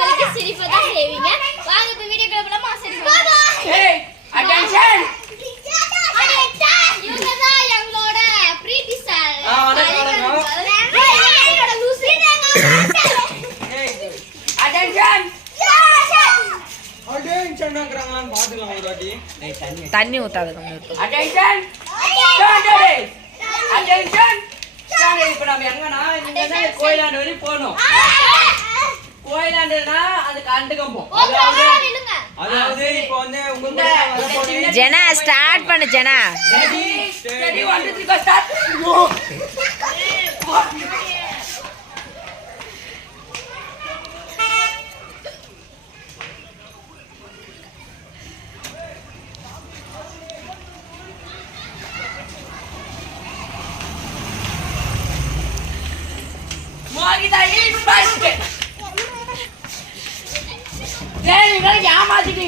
வலிக்கு சிரிப்பை தான் செய்வீங்க. வாங்க இப்போ வீடியோக்குள்ள போலாமா? சரி ஏய் அட்டென்ஷன். இவங்க தான் எங்களோட பிரீத்தி சார். வணக்கம். அட்டென்ஷன். அட்டென்ஷன்ங்கறாங்களான்னு பாத்துக்கலாம் ஒரு வாட்டி. தண்ணி ஊத்தாத கொஞ்சம். அட்டென்ஷன். ஸ்டார்ட். அட்டென்ஷன். ஸ்டார்ட். இப்போ நாம எங்கனா இங்க கோயிலாண்ட வரை போறோம். கோயிலாண்டனா அது கண்டு கம்பம். அதாவது இப்போ வந்து உங்களுக்கு ஜனா ஸ்டார்ட் பண்ணு Jana. Ready study 1 2 3 start. Mohita is first. ஏய் நீங்க ஏமாத்திட்டீங்க.